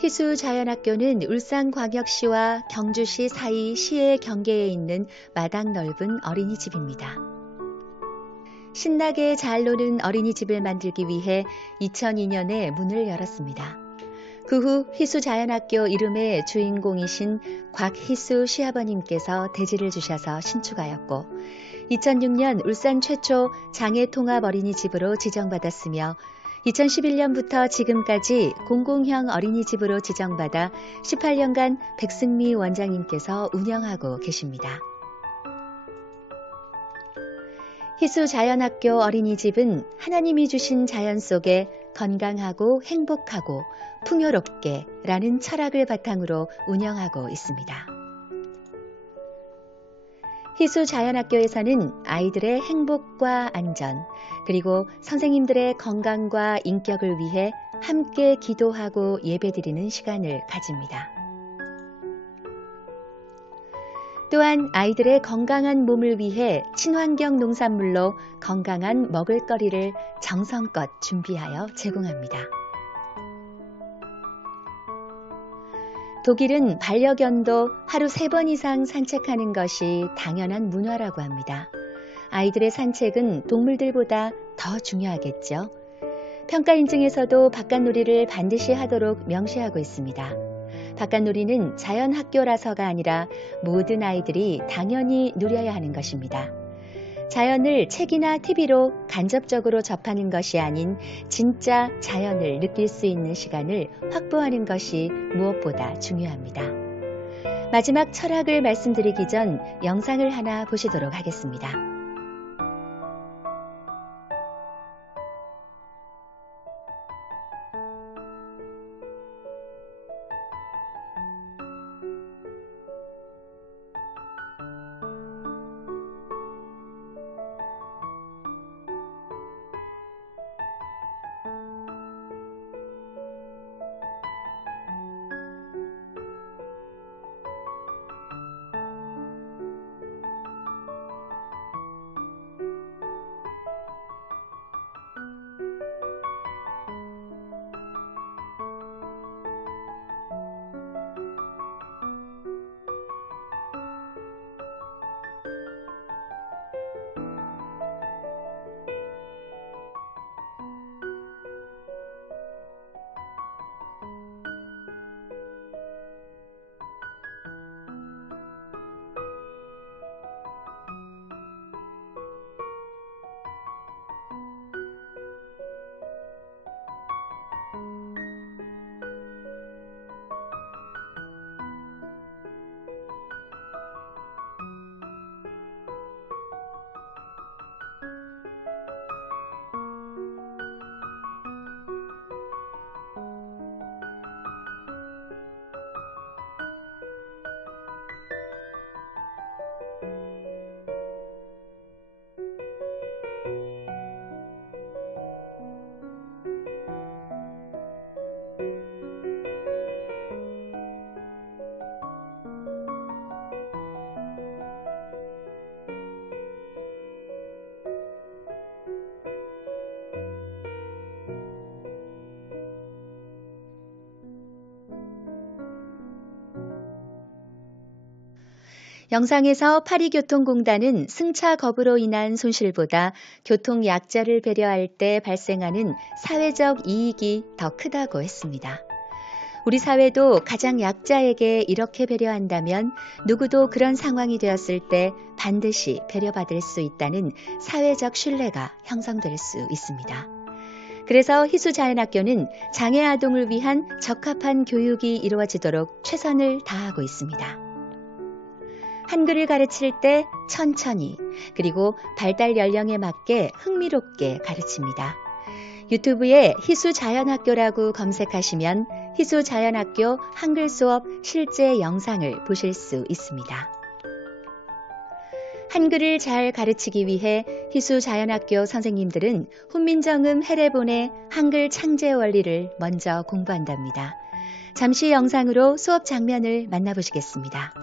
희수자연학교는 울산광역시와 경주시 사이 시의 경계에 있는 마당 넓은 어린이집입니다. 신나게 잘 노는 어린이집을 만들기 위해 2002년에 문을 열었습니다. 그 후 희수자연학교 이름의 주인공이신 곽희수 시아버님께서 대지를 주셔서 신축하였고 2006년 울산 최초 장애통합 어린이집으로 지정받았으며 2011년부터 지금까지 공공형 어린이집으로 지정받아 18년간 백승미 원장님께서 운영하고 계십니다. 희수자연학교 어린이집은 하나님이 주신 자연 속에 건강하고 행복하고 풍요롭게 라는 철학을 바탕으로 운영하고 있습니다. 희수자연학교에서는 아이들의 행복과 안전, 그리고 선생님들의 건강과 인격을 위해 함께 기도하고 예배드리는 시간을 가집니다. 또한 아이들의 건강한 몸을 위해 친환경 농산물로 건강한 먹을거리를 정성껏 준비하여 제공합니다. 독일은 반려견도 하루 3번 이상 산책하는 것이 당연한 문화라고 합니다. 아이들의 산책은 동물들보다 더 중요하겠죠. 평가인증에서도 바깥놀이를 반드시 하도록 명시하고 있습니다. 바깥놀이는 자연학교라서가 아니라 모든 아이들이 당연히 누려야 하는 것입니다. 자연을 책이나 TV로 간접적으로 접하는 것이 아닌 진짜 자연을 느낄 수 있는 시간을 확보하는 것이 무엇보다 중요합니다. 마지막 철학을 말씀드리기 전 영상을 하나 보시도록 하겠습니다. 영상에서 파리교통공단은 승차 거부로 인한 손실보다 교통약자를 배려할 때 발생하는 사회적 이익이 더 크다고 했습니다. 우리 사회도 가장 약자에게 이렇게 배려한다면 누구도 그런 상황이 되었을 때 반드시 배려받을 수 있다는 사회적 신뢰가 형성될 수 있습니다. 그래서 희수자연학교는 장애 아동을 위한 적합한 교육이 이루어지도록 최선을 다하고 있습니다. 한글을 가르칠 때 천천히, 그리고 발달 연령에 맞게 흥미롭게 가르칩니다. 유튜브에 희수자연학교라고 검색하시면 희수자연학교 한글 수업 실제 영상을 보실 수 있습니다. 한글을 잘 가르치기 위해 희수자연학교 선생님들은 훈민정음 해례본의 한글 창제 원리를 먼저 공부한답니다. 잠시 영상으로 수업 장면을 만나보시겠습니다.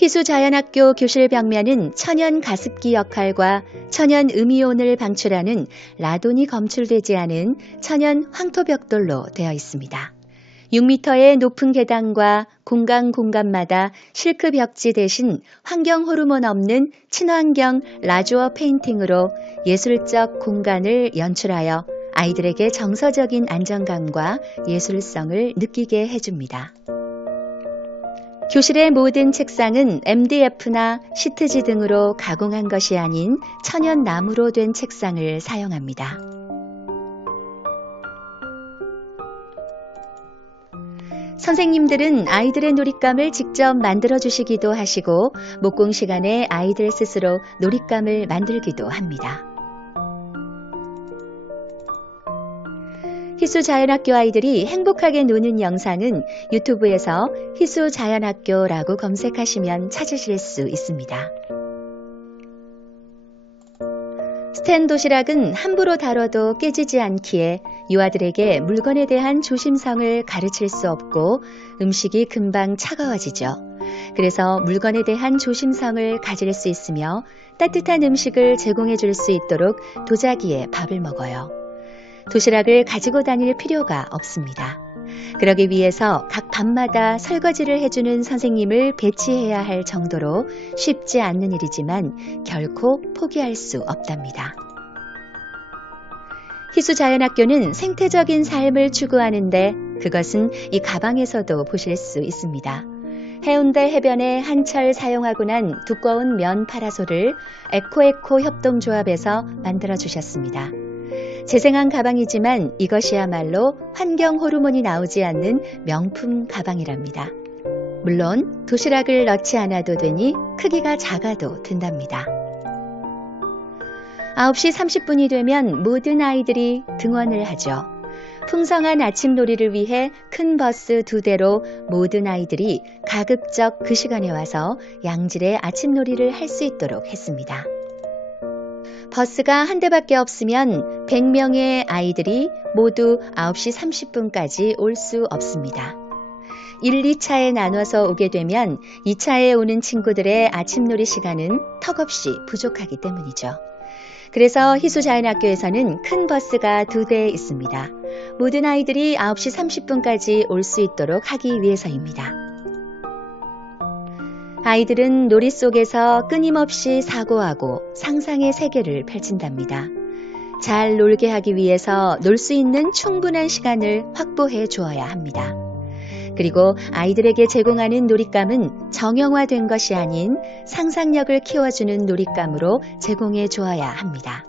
희수자연학교 교실 벽면은 천연 가습기 역할과 천연 음이온을 방출하는 라돈이 검출되지 않은 천연 황토벽돌로 되어 있습니다. 6m의 높은 계단과 공간마다 실크 벽지 대신 환경 호르몬 없는 친환경 라주어 페인팅으로 예술적 공간을 연출하여 아이들에게 정서적인 안정감과 예술성을 느끼게 해줍니다. 교실의 모든 책상은 MDF나 시트지 등으로 가공한 것이 아닌 천연 나무로 된 책상을 사용합니다. 선생님들은 아이들의 놀잇감을 직접 만들어주시기도 하시고 목공 시간에 아이들 스스로 놀잇감을 만들기도 합니다. 희수자연학교 아이들이 행복하게 노는 영상은 유튜브에서 희수자연학교라고 검색하시면 찾으실 수 있습니다. 스텐 도시락은 함부로 다뤄도 깨지지 않기에 유아들에게 물건에 대한 조심성을 가르칠 수 없고 음식이 금방 차가워지죠. 그래서 물건에 대한 조심성을 가질 수 있으며 따뜻한 음식을 제공해 줄 수 있도록 도자기에 밥을 먹어요. 도시락을 가지고 다닐 필요가 없습니다. 그러기 위해서 각 반마다 설거지를 해주는 선생님을 배치해야 할 정도로 쉽지 않는 일이지만 결코 포기할 수 없답니다. 희수자연학교는 생태적인 삶을 추구하는데 그것은 이 가방에서도 보실 수 있습니다. 해운대 해변에 한철 사용하고 난 두꺼운 면 파라솔을 에코에코 협동조합에서 만들어주셨습니다. 재생한 가방이지만 이것이야말로 환경 호르몬이 나오지 않는 명품 가방이랍니다. 물론 도시락을 넣지 않아도 되니 크기가 작아도 된답니다. 9시 30분이 되면 모든 아이들이 등원을 하죠. 풍성한 아침 놀이를 위해 큰 버스 2대로 모든 아이들이 가급적 그 시간에 와서 양질의 아침 놀이를 할 수 있도록 했습니다. 버스가 한 대밖에 없으면 100명의 아이들이 모두 9시 30분까지 올 수 없습니다. 1, 2차에 나눠서 오게 되면 2차에 오는 친구들의 아침놀이 시간은 턱없이 부족하기 때문이죠. 그래서 희수자연학교에서는 큰 버스가 2대 있습니다. 모든 아이들이 9시 30분까지 올 수 있도록 하기 위해서입니다. 아이들은 놀이 속에서 끊임없이 사고하고 상상의 세계를 펼친답니다. 잘 놀게 하기 위해서 놀 수 있는 충분한 시간을 확보해 주어야 합니다. 그리고 아이들에게 제공하는 놀잇감은 정형화된 것이 아닌 상상력을 키워주는 놀잇감으로 제공해 주어야 합니다.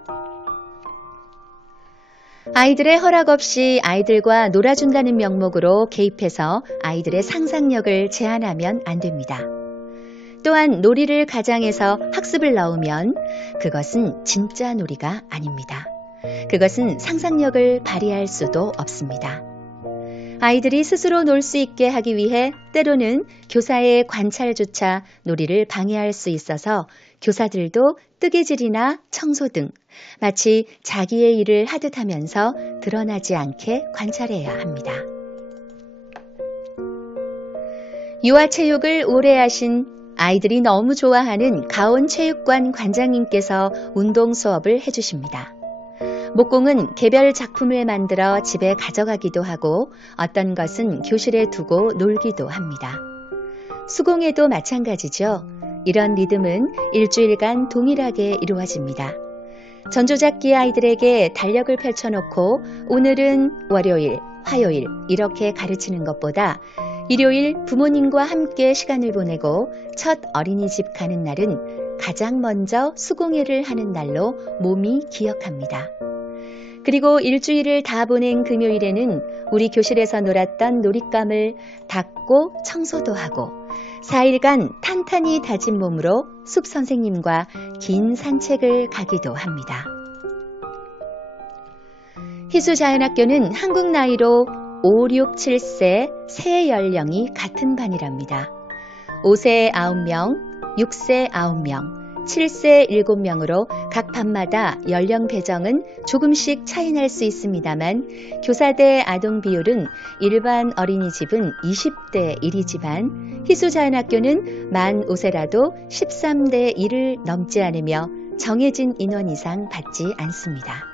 아이들의 허락 없이 아이들과 놀아준다는 명목으로 개입해서 아이들의 상상력을 제한하면 안 됩니다. 또한 놀이를 가장해서 학습을 넣으면 그것은 진짜 놀이가 아닙니다. 그것은 상상력을 발휘할 수도 없습니다. 아이들이 스스로 놀 수 있게 하기 위해 때로는 교사의 관찰조차 놀이를 방해할 수 있어서 교사들도 뜨개질이나 청소 등 마치 자기의 일을 하듯 하면서 드러나지 않게 관찰해야 합니다. 유아체육을 오래 하신 아이들이 너무 좋아하는 가온체육관 관장님께서 운동 수업을 해주십니다. 목공은 개별 작품을 만들어 집에 가져가기도 하고 어떤 것은 교실에 두고 놀기도 합니다. 수공예도 마찬가지죠. 이런 리듬은 일주일간 동일하게 이루어집니다. 전조잡기 아이들에게 달력을 펼쳐놓고 오늘은 월요일, 화요일 이렇게 가르치는 것보다 일요일 부모님과 함께 시간을 보내고 첫 어린이집 가는 날은 가장 먼저 수공예를 하는 날로 몸이 기억합니다. 그리고 일주일을 다 보낸 금요일에는 우리 교실에서 놀았던 놀잇감을 닦고 청소도 하고 4일간 탄탄히 다진 몸으로 숲 선생님과 긴 산책을 가기도 합니다. 희수자연학교는 한국 나이로 5, 6, 7세 세 연령이 같은 반이랍니다. 5세 9명, 6세 9명, 7세 7명으로 각 반마다 연령 배정은 조금씩 차이 날 수 있습니다만 교사대 아동 비율은 일반 어린이집은 20대 1이지만 희수자연학교는 만 5세라도 13대 1을 넘지 않으며 정해진 인원 이상 받지 않습니다.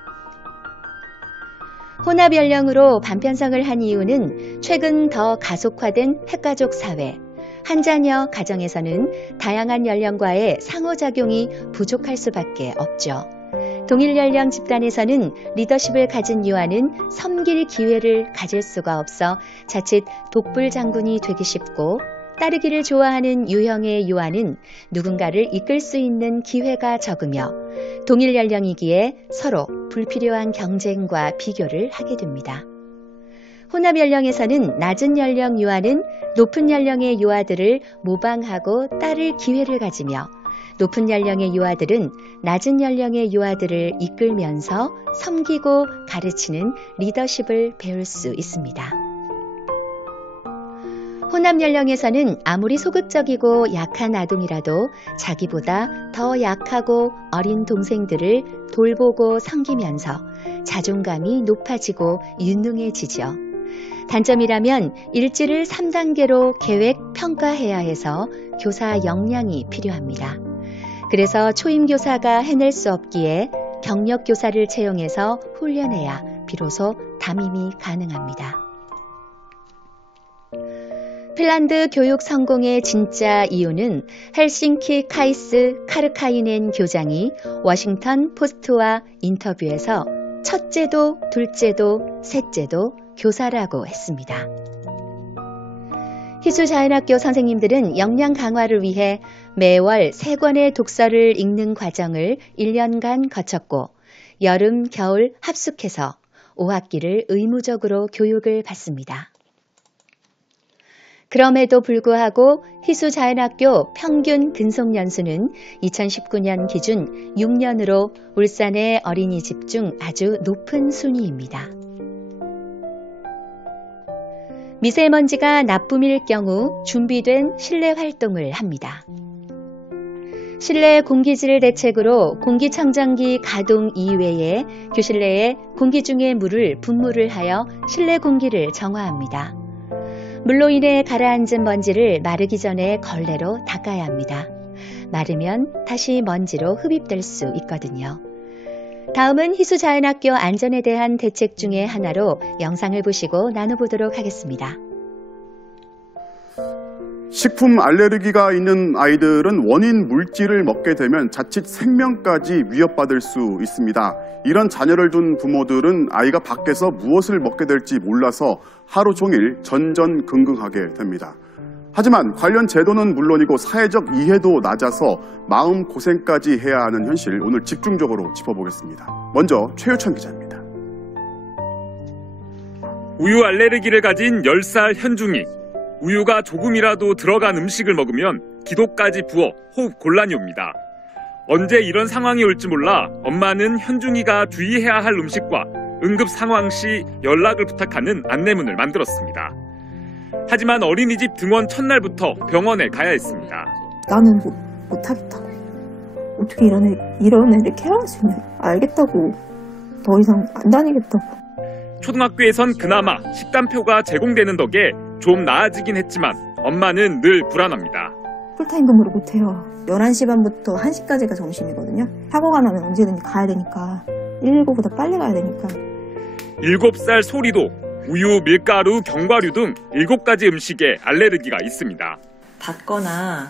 혼합 연령으로 반편성을 한 이유는 최근 더 가속화된 핵가족 사회, 한 자녀 가정에서는 다양한 연령과의 상호작용이 부족할 수밖에 없죠. 동일 연령 집단에서는 리더십을 가진 유아는 섬길 기회를 가질 수가 없어 자칫 독불장군이 되기 쉽고 따르기를 좋아하는 유형의 유아는 누군가를 이끌 수 있는 기회가 적으며 동일 연령이기에 서로 불필요한 경쟁과 비교를 하게 됩니다. 혼합 연령에서는 낮은 연령 유아는 높은 연령의 유아들을 모방하고 따를 기회를 가지며 높은 연령의 유아들은 낮은 연령의 유아들을 이끌면서 섬기고 가르치는 리더십을 배울 수 있습니다. 혼합 연령에서는 아무리 소극적이고 약한 아동이라도 자기보다 더 약하고 어린 동생들을 돌보고 섬기면서 자존감이 높아지고 유능해지죠. 단점이라면 일지를 3단계로 계획, 평가해야 해서 교사 역량이 필요합니다. 그래서 초임교사가 해낼 수 없기에 경력교사를 채용해서 훈련해야 비로소 담임이 가능합니다. 핀란드 교육 성공의 진짜 이유는 헬싱키 카이스 카르카이넨 교장이 워싱턴 포스트와 인터뷰에서 첫째도 둘째도 셋째도 교사라고 했습니다. 희수자연학교 선생님들은 역량 강화를 위해 매월 3권의 독서를 읽는 과정을 1년간 거쳤고 여름, 겨울 합숙해서 5학기를 의무적으로 교육을 받습니다. 그럼에도 불구하고 희수자연학교 평균 근속연수는 2019년 기준 6년으로 울산의 어린이집 중 아주 높은 순위입니다. 미세먼지가 나쁨일 경우 준비된 실내 활동을 합니다. 실내 공기질 대책으로 공기청정기 가동 이외에 교실 내에 공기 중의 물을 분무를 하여 실내 공기를 정화합니다. 물로 인해 가라앉은 먼지를 마르기 전에 걸레로 닦아야 합니다. 마르면 다시 먼지로 흡입될 수 있거든요. 다음은 희수자연학교 안전에 대한 대책 중에 하나로 영상을 보시고 나눠보도록 하겠습니다. 식품 알레르기가 있는 아이들은 원인 물질을 먹게 되면 자칫 생명까지 위협받을 수 있습니다. 이런 자녀를 둔 부모들은 아이가 밖에서 무엇을 먹게 될지 몰라서 하루 종일 전전긍긍하게 됩니다. 하지만 관련 제도는 물론이고 사회적 이해도 낮아서 마음고생까지 해야 하는 현실, 오늘 집중적으로 짚어보겠습니다. 먼저 최유천 기자입니다. 우유 알레르기를 가진 10살 현중이 우유가 조금이라도 들어간 음식을 먹으면 기도까지 부어 호흡 곤란이 옵니다. 언제 이런 상황이 올지 몰라 엄마는 현중이가 주의해야 할 음식과 응급 상황 시 연락을 부탁하는 안내문을 만들었습니다. 하지만 어린이집 등원 첫날부터 병원에 가야 했습니다. 나는 못하겠다고. 어떻게 이런 애를 케어할 수 있냐. 알겠다고. 더 이상 안 다니겠다고. 초등학교에선 그나마 식단표가 제공되는 덕에 좀 나아지긴 했지만 엄마는 늘 불안합니다. 풀타임 근무를 못해요. 11시 반부터 1시까지가 점심이거든요. 사고가 나면 언제든지 가야 되니까 119보다 빨리 가야 되니까. 7살 소리도 우유, 밀가루, 견과류 등 7가지 음식에 알레르기가 있습니다. 닿거나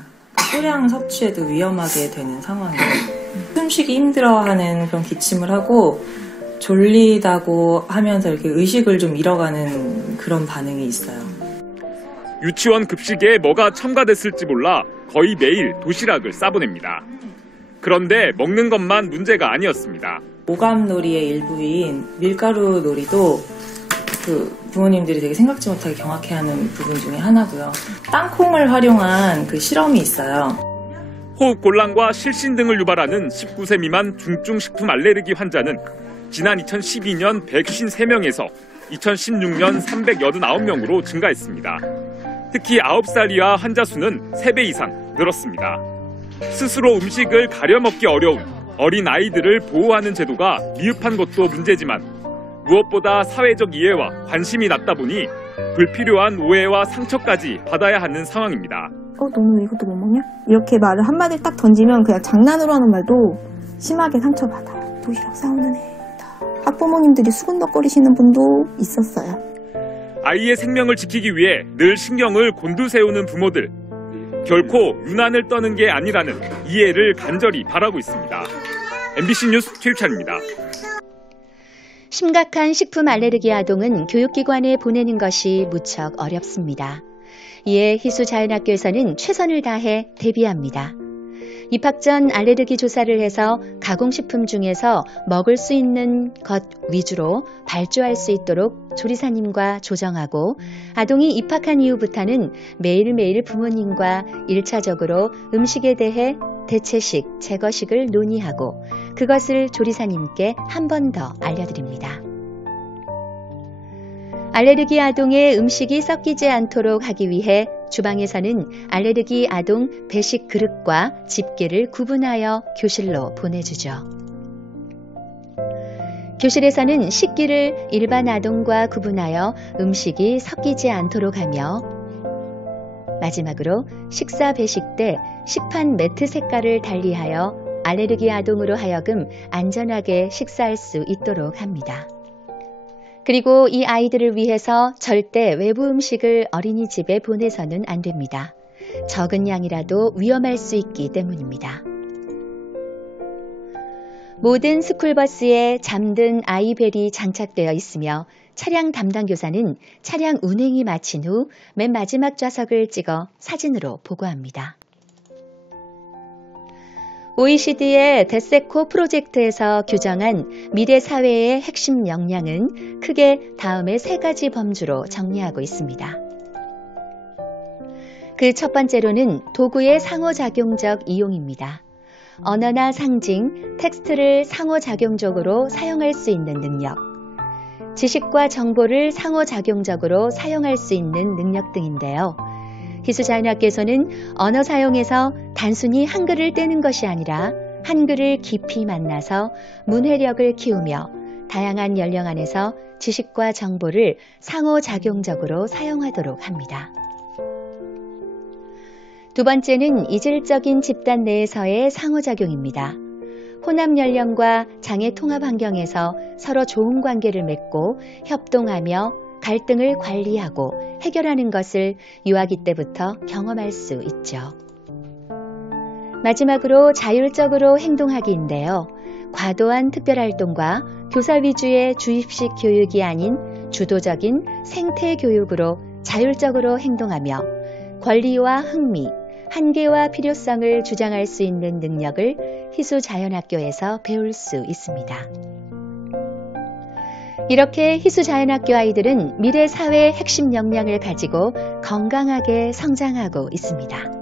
소량 섭취해도 위험하게 되는 상황이에요. 숨쉬기 힘들어하는 그런 기침을 하고 졸리다고 하면서 이렇게 의식을 좀 잃어가는 그런 반응이 있어요. 유치원 급식에 뭐가 첨가됐을지 몰라 거의 매일 도시락을 싸보냅니다. 그런데 먹는 것만 문제가 아니었습니다. 오감놀이의 일부인 밀가루 놀이도 부모님들이 되게 생각지 못하게 경악해하는 부분 중에 하나고요. 땅콩을 활용한 실험이 있어요. 호흡 곤란과 실신 등을 유발하는 19세 미만 중증 식품 알레르기 환자는 지난 2012년 153명에서 2016년 389명으로 증가했습니다. 특히 9살 이하 환자 수는 3배 이상 늘었습니다. 스스로 음식을 가려 먹기 어려운 어린 아이들을 보호하는 제도가 미흡한 것도 문제지만 무엇보다 사회적 이해와 관심이 낮다 보니 불필요한 오해와 상처까지 받아야 하는 상황입니다. 너는 왜 이것도 못 먹냐? 이렇게 말을 한마디를 딱 던지면 그냥 장난으로 하는 말도 심하게 상처받아요. 도시락 싸우는 애다. 학부모님들이 수근덕거리시는 분도 있었어요. 아이의 생명을 지키기 위해 늘 신경을 곤두세우는 부모들. 결코 유난을 떠는 게 아니라는 이해를 간절히 바라고 있습니다. MBC 뉴스 최유찬입니다. 심각한 식품 알레르기 아동은 교육기관에 보내는 것이 무척 어렵습니다. 이에 희수자연학교에서는 최선을 다해 대비합니다. 입학 전 알레르기 조사를 해서 가공식품 중에서 먹을 수 있는 것 위주로 발주할 수 있도록 조리사님과 조정하고 아동이 입학한 이후부터는 매일매일 부모님과 1차적으로 음식에 대해 대체식, 제거식을 논의하고 그것을 조리사님께 한 번 더 알려드립니다. 알레르기 아동의 음식이 섞이지 않도록 하기 위해 주방에서는 알레르기 아동 배식 그릇과 집게를 구분하여 교실로 보내주죠. 교실에서는 식기를 일반 아동과 구분하여 음식이 섞이지 않도록 하며 마지막으로 식사 배식 때 식판 매트 색깔을 달리하여 알레르기 아동으로 하여금 안전하게 식사할 수 있도록 합니다. 그리고 이 아이들을 위해서 절대 외부 음식을 어린이집에 보내서는 안 됩니다. 적은 양이라도 위험할 수 있기 때문입니다. 모든 스쿨버스에 잠든 아이벨이 장착되어 있으며 차량 담당 교사는 차량 운행이 마친 후 맨 마지막 좌석을 찍어 사진으로 보고합니다. OECD의 데세코 프로젝트에서 규정한 미래 사회의 핵심 역량은 크게 다음의 3가지 범주로 정리하고 있습니다. 그 첫 번째로는 도구의 상호작용적 이용입니다. 언어나 상징, 텍스트를 상호작용적으로 사용할 수 있는 능력, 지식과 정보를 상호작용적으로 사용할 수 있는 능력 등인데요. 희수자연학교에서는 언어 사용에서 단순히 한글을 떼는 것이 아니라 한글을 깊이 만나서 문해력을 키우며 다양한 연령 안에서 지식과 정보를 상호작용적으로 사용하도록 합니다. 두 번째는 이질적인 집단 내에서의 상호작용입니다. 혼합 연령과 장애 통합 환경에서 서로 좋은 관계를 맺고 협동하며 갈등을 관리하고 해결하는 것을 유아기 때부터 경험할 수 있죠. 마지막으로 자율적으로 행동하기인데요. 과도한 특별활동과 교사 위주의 주입식 교육이 아닌 주도적인 생태 교육으로 자율적으로 행동하며 권리와 흥미, 한계와 필요성을 주장할 수 있는 능력을 희수자연학교에서 배울 수 있습니다. 이렇게 희수자연학교 아이들은 미래 사회의 핵심 역량을 가지고 건강하게 성장하고 있습니다.